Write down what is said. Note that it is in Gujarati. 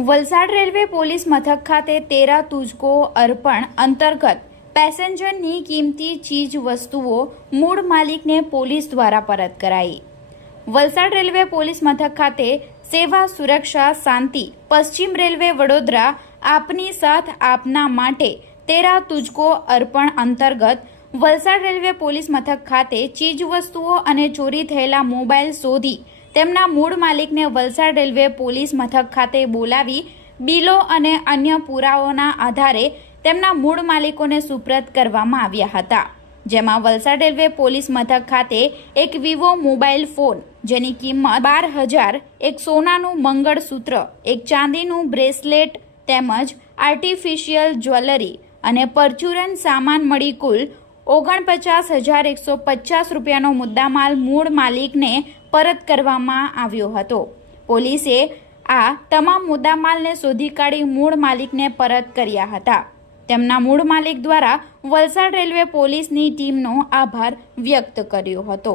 વલસાડ રેલવે પોલીસ મથક ખાતે તેરા તુજકો અર્પણ અંતર્ગત પેસેન્જરની કિંમતી ચીજ વસ્તુઓ મૂળ માલિકને પોલીસ દ્વારા પરત કરાઈ। વલસાડ રેલવે પોલીસ મથક ખાતે સેવા સુરક્ષા શાંતિ પશ્ચિમ રેલવે વડોદરા આપની સાથ આપના માટે તેરા તુજકો અર્પણ અંતર્ગત વલસાડ રેલવે પોલીસ મથક ખાતે ચીજ વસ્તુઓ અને ચોરી થયેલા મોબાઈલ શોધી તેમના મૂળ માલિકને વલસાડ રેલવે પોલીસ મથક ખાતે બોલાવી બિલો અને અન્ય પુરાવાઓના આધારે તેમના મૂળ માલિકોને સુપ્રત કરવામાં આવ્યા હતા, જેમાં વલસાડ રેલવે પોલીસ મથક ખાતે એક વિવો મોબાઈલ ફોન જેની કિંમત 12,000, એક સોનાનું મંગળસૂત્ર, એક ચાંદીનું બ્રેસલેટ તેમજ આર્ટિફિશિયલ જ્વેલરી અને પરચુરન સામાન મળી કુલ 49,150 રૂપિયાનો મુદ્દામાલ મૂળ માલિકને પરત કરવામાં આવ્યો હતો। પોલીસે આ તમામ મુદ્દામાલને શોધી કાઢી મૂળ માલિકને પરત કર્યા હતા। તેમના મૂળ માલિક દ્વારા વલસાડ રેલવે પોલીસની ટીમનો આભાર વ્યક્ત કર્યો હતો।